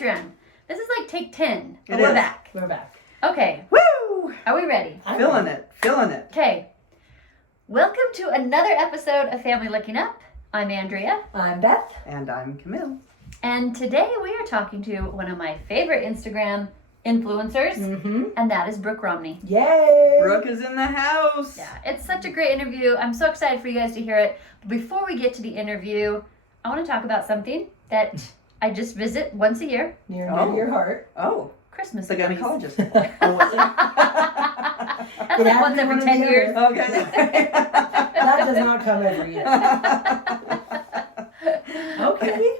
Patreon. This is like take 10, but It we're is. back. We're back. Okay, Woo! are we ready? Feeling it. Okay. Welcome to another episode of Family Looking Up. I'm Andrea, I'm Beth. And I'm Camille. and today we are talking to one of my favorite Instagram influencers, Mm-hmm. and that is Brooke Romney. Yay! Brooke is in the house. Yeah, it's such a great interview. I'm so excited for you guys to hear it. But before we get to the interview, I want to talk about something that I just visit once a year. Near and dear to your heart. Oh, Christmas the movies. gynecologist. Oh, was it? That's It like has once to be every one or 10 the years. Okay. That does not come every year. Okay.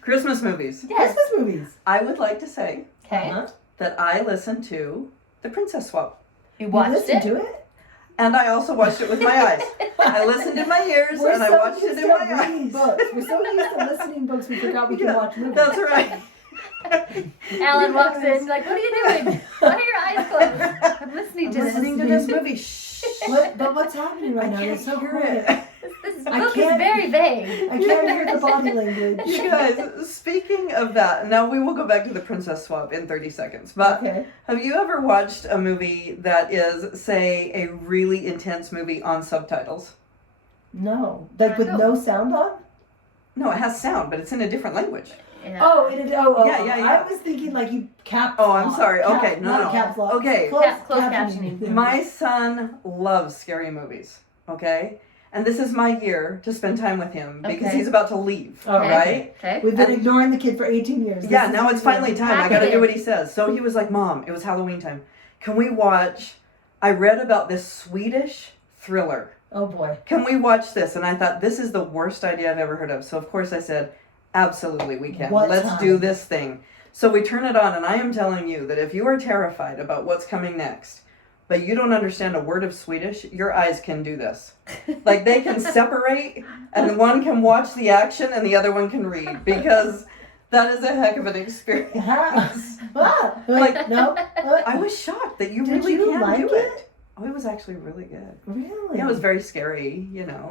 Christmas movies. Yes. Christmas movies. I would like to say Okay. Uh-huh. that I listened to The Princess Swap. You You watched listened it? to it? And I also watched it with my eyes. I listened in my ears We're and I so watched used it in to my reading eyes. books. We're so used to listening books we forgot we can Yeah, watch movies. That's right. Alan walks in, like, what are you doing? Why are your eyes closed? I'm listening to I'm this. listening to this movie. Shh. But what's happening right now? I It's so can't hear quiet. it. This I book is can't- very vague. I can't hear the body language. You guys, speaking of that, now we will go back to the Princess Swap in 30 seconds. But Okay. have you ever watched a movie that is, say, a really intense movie on subtitles? No. Like with No. no sound on? No, it has sound, but it's in a different language. Yeah. Oh, Yeah. I was thinking like you caps Oh, I'm lock. sorry. Okay, no, not no. caps lock. Okay. Closed captioning. captioning. My son loves scary movies, okay? And this is my year to spend time with him because Okay. he's about to leave, Oh, Okay. right? Okay. We've been And- ignoring the kid for 18 years. Yeah, This now is it's finally time. I gotta do what he says. So he was like, Mom, it was Halloween time. Can we watch? I read about this Swedish thriller. Oh boy. Can we watch this? And I thought, this is the worst idea I've ever heard of. So of course I said, absolutely we can. What Let's time? do this thing. So we turn it on, and I am telling you that if you are terrified about what's coming next, but you don't understand a word of Swedish, your eyes can do this. Like they can separate, and one can watch the action and the other one can read, because that is a heck of an experience. Like, no? I was shocked that you Did really you can like do it? it. Oh, it was actually really good. Really? Yeah, it was very scary,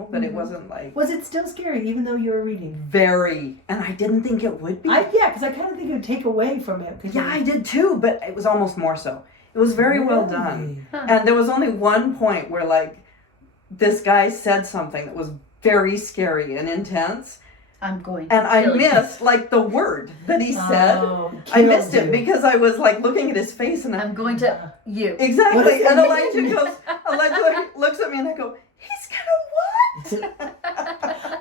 but it Mhm. wasn't like Was it still scary even though you were reading? very, and I didn't think it would be. Because I kind of think it would take away from it. 'Cause Yeah, I did too, but it was almost more so. It was very well done. Huh. And there was only one point where, like, this guy said something that was very scary and intense, I'm going to and I kill you. missed, like, the word that he said. Oh, I killed missed it you. because I was, like, looking at his face, and I'm going to you. What exactly. does And that Elijah mean? Elijah looks at me, and I go, he's gonna what?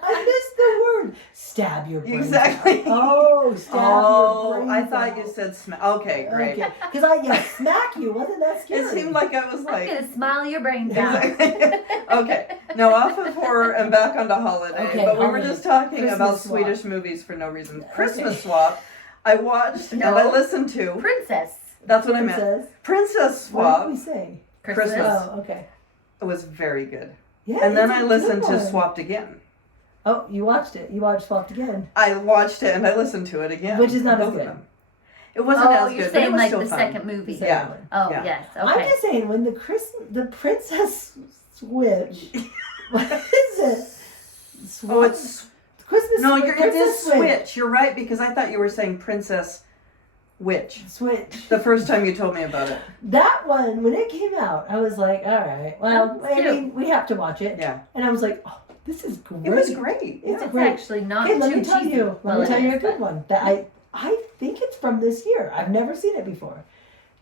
I missed the word. Stab your brains Exactly. out. Oh, stab Oh, your brains I thought out. you said okay, great. Okay, because smack you. Wasn't that scary? It seemed like I was I'm like, going to smile your brains out. exactly. Okay, now off of horror and back onto holiday. Okay, but we were holiday. just talking Christmas about swap. Swedish movies for no reason. Okay. Christmas Swap, I watched and I No. listened to. Princess. That's what I meant. Princess. Princess What Swap. did we say? Christmas. Oh, okay. It was very good. Yeah. And then it's I a listened good to one. Swapped again. Oh, you watched it. You watched Swapped again. I watched it and I listened to it again. Which is not as Both of good. them. It wasn't Oh, as you're good, but it saying was like still the fun. second movie. The Yeah. second one. Oh, Yeah. yes. I'm Okay. just saying when the princess switch. What is it? Oh, it's Christmas. no, Switch, it is Princess Switch. You're right, because I thought you were saying Princess Witch Switch. the first time you told me about it. That one, when it came out, I was like, all right, well, That's I cute. mean, we have to watch it. Yeah. And I was like, oh, this is great. It was great. It's Yeah. It's great. actually not Okay, let too me tell cheesy. you. Let Well, me it tell you a is, good but- one that I think it's from this year. I've never seen it before.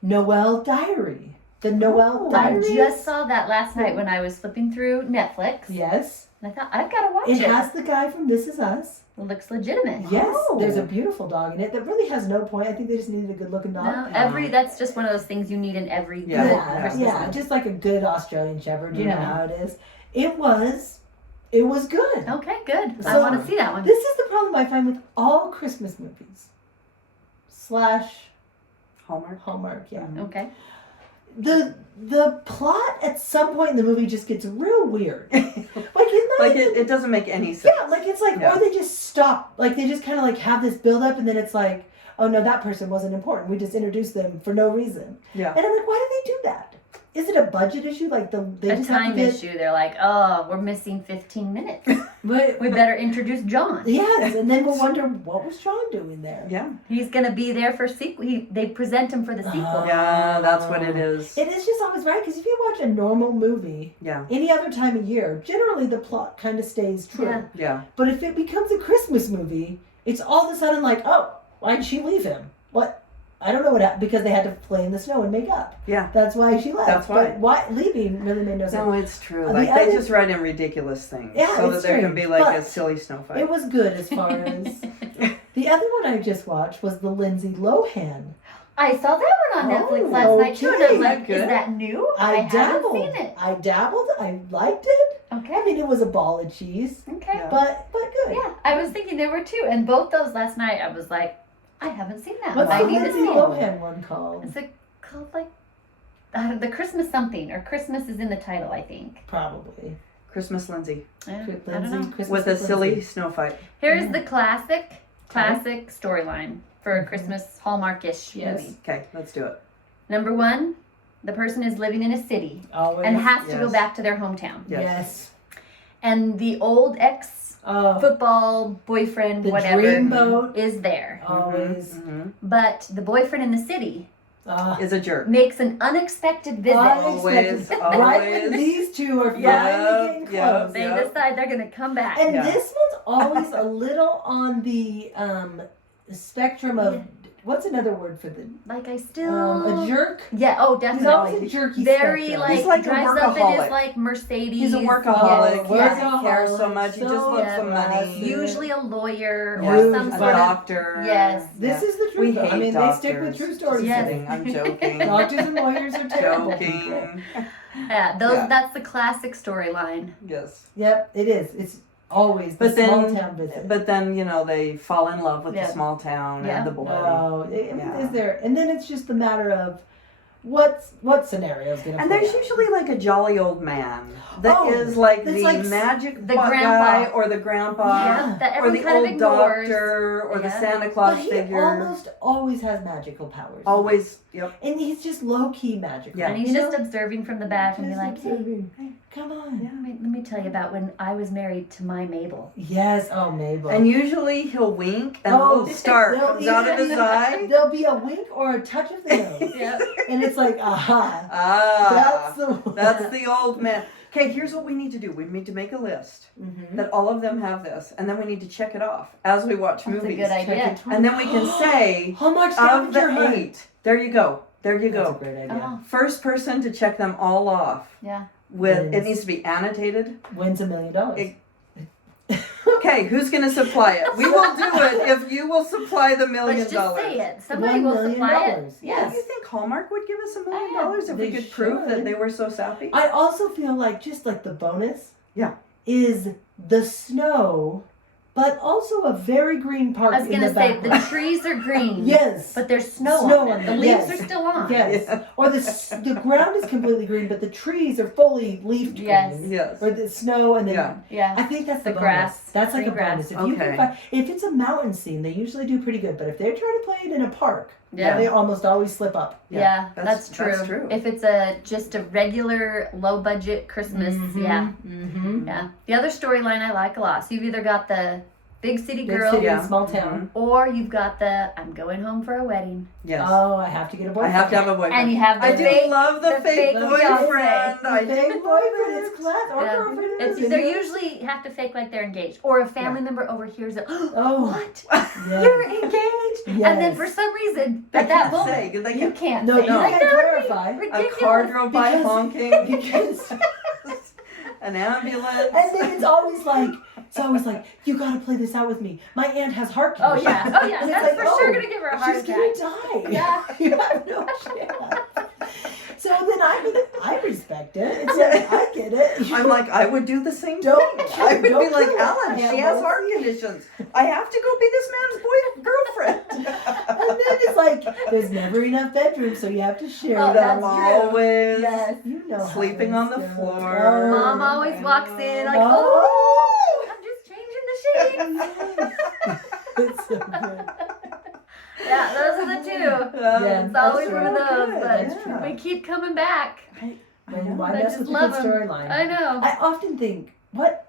Noel Diary. The Noel Oh, I Diary. just saw that last night when I was flipping through Netflix. Yes. And I thought, I've got to watch It it. has the guy from This Is Us. It looks legitimate. Yes. Oh. There's a beautiful dog in it that really has no point. I think they just needed a good looking dog. No, that's just one of those things you need in every Yeah. good Yeah, Christmas yeah, movie. just like a good Australian Shepherd. You know Mhm. how it is. It was good. Okay, good. I So- want to see that one. This is the problem I find with all Christmas movies. Hallmark. Hallmark, yeah. Okay. The plot at some point in the movie just gets real weird. Like it's not Like even- it doesn't make any sense. yeah, like it's like Yeah. or they just stop. Like they just kind of like have this build up and then it's like, oh no, that person wasn't important. We just introduced them for no reason. Yeah. And I'm like, why did they do that? is it a budget issue? Like they A just have to time get, issue. They're like, oh, we're missing 15 minutes. But, We better introduce John. yes, and then we'll wonder what was John doing there. Yeah. He's gonna be there for sequel. They present him for the sequel. Yeah, that's what it is. It is just always right because if you watch a normal movie Yeah. any other time of year, generally the plot kind of stays true. Yeah. Yeah. But if it becomes a Christmas movie, it's all of a sudden like, oh, why'd she leave him? What? I don't know what happened because they had to play in the snow and make up. Yeah. That's why she left. That's why. But why leaving really made no sense. No, it's true. The Like other- they just write in ridiculous things Yeah, so that it's there can strange, be like a but silly snow fight. It was good as far as the other one I just watched was the Lindsay Lohan. I saw that one on Oh, Netflix last night too, and I was okay. like, Good. is that new? I haven't dabbled. seen it. I dabbled. I liked it. I Okay. mean, it was a ball of cheese, Okay. Yeah. but good. Yeah, I was thinking there were two, and both those last night. I was like, I haven't seen that. What's one. the I need to Lindsay see it. Lohan one called? Is it called like the Christmas something, or Christmas is in the title? I think. Probably. Christmas Lindsay I don't Lindsay, know. Christmas with a Lindsay. silly snow fight. Here's Yeah. the classic storyline for a Christmas Hallmark-ish Yes. movie. Okay, let's do it. Number one, the person is living in a city Always. and has to go Yes. back to their hometown. Yes. And the old Oh, ex-football boyfriend, the whatever, dreamboat. is there. Always. Mhm. But the boyfriend in the city Is a jerk. makes an unexpected visit. Always, Right when always. these two are finally Yeah, getting yeah. close. They Yeah. decide they're going to come back. And Yeah. this one's always a little on the spectrum of what's another word for the Like I still... a jerk. Yeah, oh, He's always definitely. a jerky. Very spectrum. like, He's like a drives up in his workaholic. like Mercedes. He's a Oh, workaholic. He yes. doesn't care so much. He just So wants the money. classy. Usually a lawyer Yeah. or some Usually. A sort of... doctor. Yes. This Yeah. is the We truth. though. hate I mean, doctors. they stick with true stories. Yes. Kidding. I'm joking. Doctors and lawyers are terrible people. Joking. Yeah, Yeah. that's the classic storyline. Yes. Yep, it is. It's always the But then- small town visit. But then, they fall in love with Yeah. the small town Yeah. and the boy. No, I mean, Yeah. is there? And then it's just a matter of what scenario is going to. And there's usually like a jolly old man that is Oh, like that's the like magic the guy grandpa. or the grandpa Yeah. That or everyone the kind old of ignores. doctor or the Yeah. Santa But Claus he figure. almost always has magical powers. Always, yep. And he's just low key magical. Yeah. And he's You just know? observing from the back and be Just like, hey, observing. Come on. let me tell you about when I was married to my Mabel. Yes. Oh, Mabel. And usually he'll wink and Oh, a little star they'll comes out of his eye. There'll be a wink or a touch of the nose, Yeah. and it's like, aha. Ah, That's the one. that's the old man. Okay, here's what we need to do. We need to make a list Mhm. that all of them have this, and then we need to check it off as we watch That's a movies. good idea. Check it. And then we can say Hallmark of scavenger hunt. the 8. There you go. There you That's a go. great idea. Oh, First person to check them all off yeah. with it Wins. needs to be annotated. Wins $1 million. It- Okay, who's going to supply it? We will do it if you will supply the $1 million. Let's just say it. Somebody $1 will million. supply it. Yeah, Yes. you think Hallmark would give us $1 million Oh, yeah. if we They could prove that should. they were so sappy? I also feel like just like the bonus, Yeah. is the snow, but also a very green part I was in going the to say, the background. trees are green. Yes. But there's snow, Snow on on them. The them, leaves yes. are still on. Yes. Yeah. Or the ground is completely green, but the trees are fully leafed Yes. green. Yes. Or the snow and then Yeah. Yeah. I think that's the The bonus. grass, That's like a green grass. bonus. If you Okay. can find, if it's a mountain scene, they usually do pretty good. But if they're trying to play it in a park, Yeah. they almost always slip up. Yeah, that's- that's true. that's true. If it's just a regular low budget Christmas, yeah. Mm-hmm. Yeah. The other storyline I like a lot. So you've either got the big city Big girl city, Yeah. small town. or you've got the I'm going home for a wedding. Yes. Oh, I have to get a I boyfriend. have to have a boyfriend. And you have the I do fake, love the fake boyfriend. fiancé. I The do fake love boyfriend. it. It's class. Or Yeah. girlfriend. It's, they usually have to fake like they're engaged. Or a family member overhears it. Oh. What? Yes. You're engaged? Yes. And then for some reason, They at that can't moment, say, they you can't. can't No, say. you Like, gotta that would be clarify. A ridiculous. car drove by Because- honking. because An ambulance. and then it's always like you gotta play this out with me. My aunt has heart Oh condition. yeah, oh yeah, And it's that's like, for sure oh, gonna give her a heart She's attack. gonna die. Yeah. You have no chance. So then I respect it. It's like I get it. I'm like, I would do the same Don't- thing. I would don't be like, kill Alan, her. she Yeah, has heart conditions. I have to go be this man's girlfriend. And then it's like there's never enough bedrooms, so you have to share Oh, them. that's true. Always Yes. You know, how sleeping this on the goes. floor. Oh. Mom always walks in like, Oh. oh, I'm just changing the sheets. It's so good. Yeah, those are the two. Yeah, It's that's always true. one of those, Good, but That's true. we keep coming back. I know. Why I mess just with the love good 'em. storyline? I know. I often think, what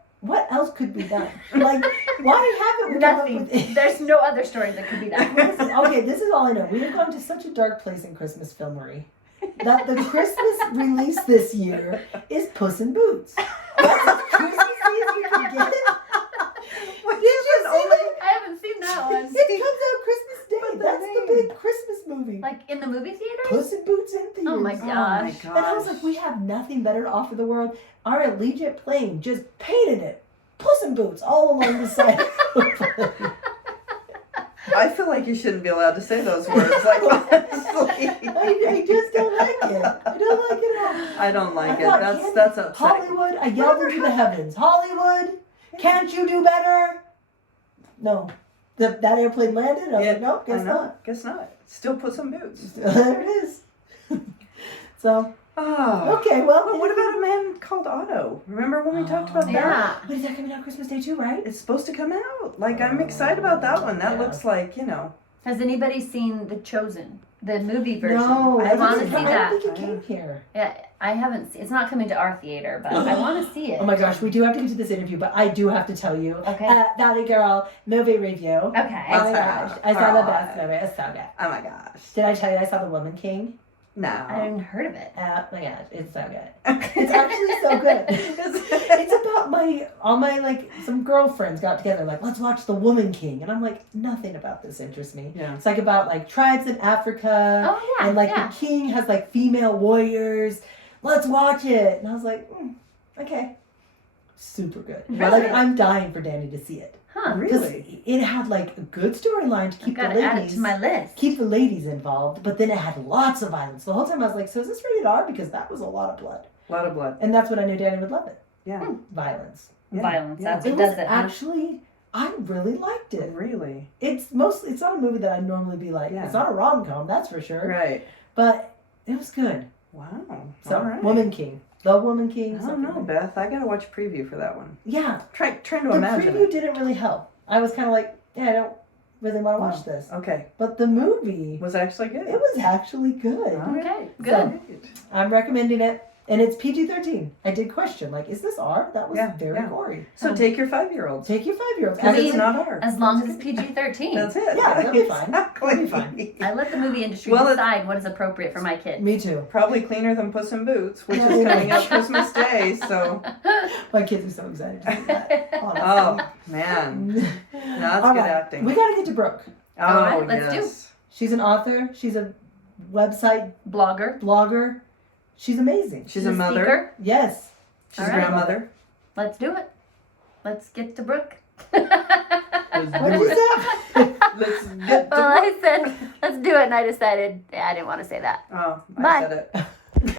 else could be done? Like, why haven't we come up Nothing. with There's no other story that could be that. Okay, this is all I know. We have gone to such a dark place in Christmas filmery that the Christmas release this year is Puss in Boots. That's as Christmassy as we can get. Did you see that? I haven't seen that one. It comes out Christmas Day. the That's the name. big Christmas movie. Like in the movie theater? Puss in Boots in theaters. Oh my Oh my gosh. gosh. And I was like, we have nothing better to offer the world. Our Allegiant plane just painted it. Puss in Boots all along the side of the plane. I feel like you shouldn't be allowed to say those words. Like, honestly. I just don't like it. I don't like it at all. I don't like I it. thought, That's upsetting. Hollywood, I yelled into the heavens. Hollywood, can't you do better? No. That airplane landed, and I was Yeah, like, nope, I guess know. not. Guess not. Still put some boots. There it is. So, Oh. okay, well. But what about A Man Called Otto? Remember when we talked about that? Yeah. But is that coming out Christmas Day too, right? It's supposed to come out. Like, I'm excited about that one. That Yeah. looks like, Has anybody seen The Chosen? The movie version? No, I want to didn't- see I that. don't think it came here. Yeah, I haven't seen. It's not coming to our theater, but I want to see it. Oh my gosh, we do have to get to this interview, but I do have to tell you. Okay. Valley Girl movie review. Okay. Oh my What's gosh, that? I saw the Alright. best movie. It's so good. oh my gosh. Did I tell you I saw The Woman King? I No. hadn't heard of it. Oh my gosh, it's so good. It's actually so good. It's about all my like some girlfriends got together like, let's watch The Woman King, and I'm like, nothing about this interests me. Yeah. It's like about like tribes in Africa, Oh yeah. and like yeah. the king has like female warriors. Let's watch it, and I was like, okay, super good. Really? Like I'm dying for Danny to see it. Huh. Really? It had like a good storyline to I've keep the got to add it ladies to my list. keep the ladies involved, but then it had lots of violence. The whole time I was like, so is this rated R? Because that was a lot of blood. A lot of blood. And that's when I knew Danny would love it. Yeah. Violence. Yeah. Violence. Yeah. That's It what was does it. huh? actually, I really liked it. Really? It's not a movie that I'd normally be like, Yeah. it's not a rom-com, that's for sure. Right. But it was good. Wow. So, All right. Woman King. The Woman King. I don't something know, like- Beth. I gotta watch a preview for that one. Yeah. Trying to The imagine preview it. didn't really help. I was kind of like, yeah, I don't really want to watch this. Okay. But the movie, Was actually good. it was actually good. All right. Okay. Good. So- Great. I'm recommending it. And it's PG-13. I did question, like, is this R? That was Yeah, very yeah. gory. So take your 5-year-olds. Take your 5-year-olds. Because I it's mean, not R. As long as it's PG-13. That's it. Yeah, that'll be fine. Exactly. That'll be fine. I let the movie industry Well, it- decide what is appropriate for my kids. Me too. Probably cleaner than Puss in Boots, which is Oh my coming up God. Christmas Day. So, My kids are so excited to see that. oh man, that's All good right. acting. We gotta get to Brooke. Oh All right, let's do. yes. She's an author. She's a website Blogger. blogger. She's amazing. She's a mother. Speaker. Yes. She's All a right. grandmother. Let's do it. Let's get to Brooke. What did you say? Let's get to Well, I said, let's do it, and I decided I didn't want to say that. Oh, I Bye. said it.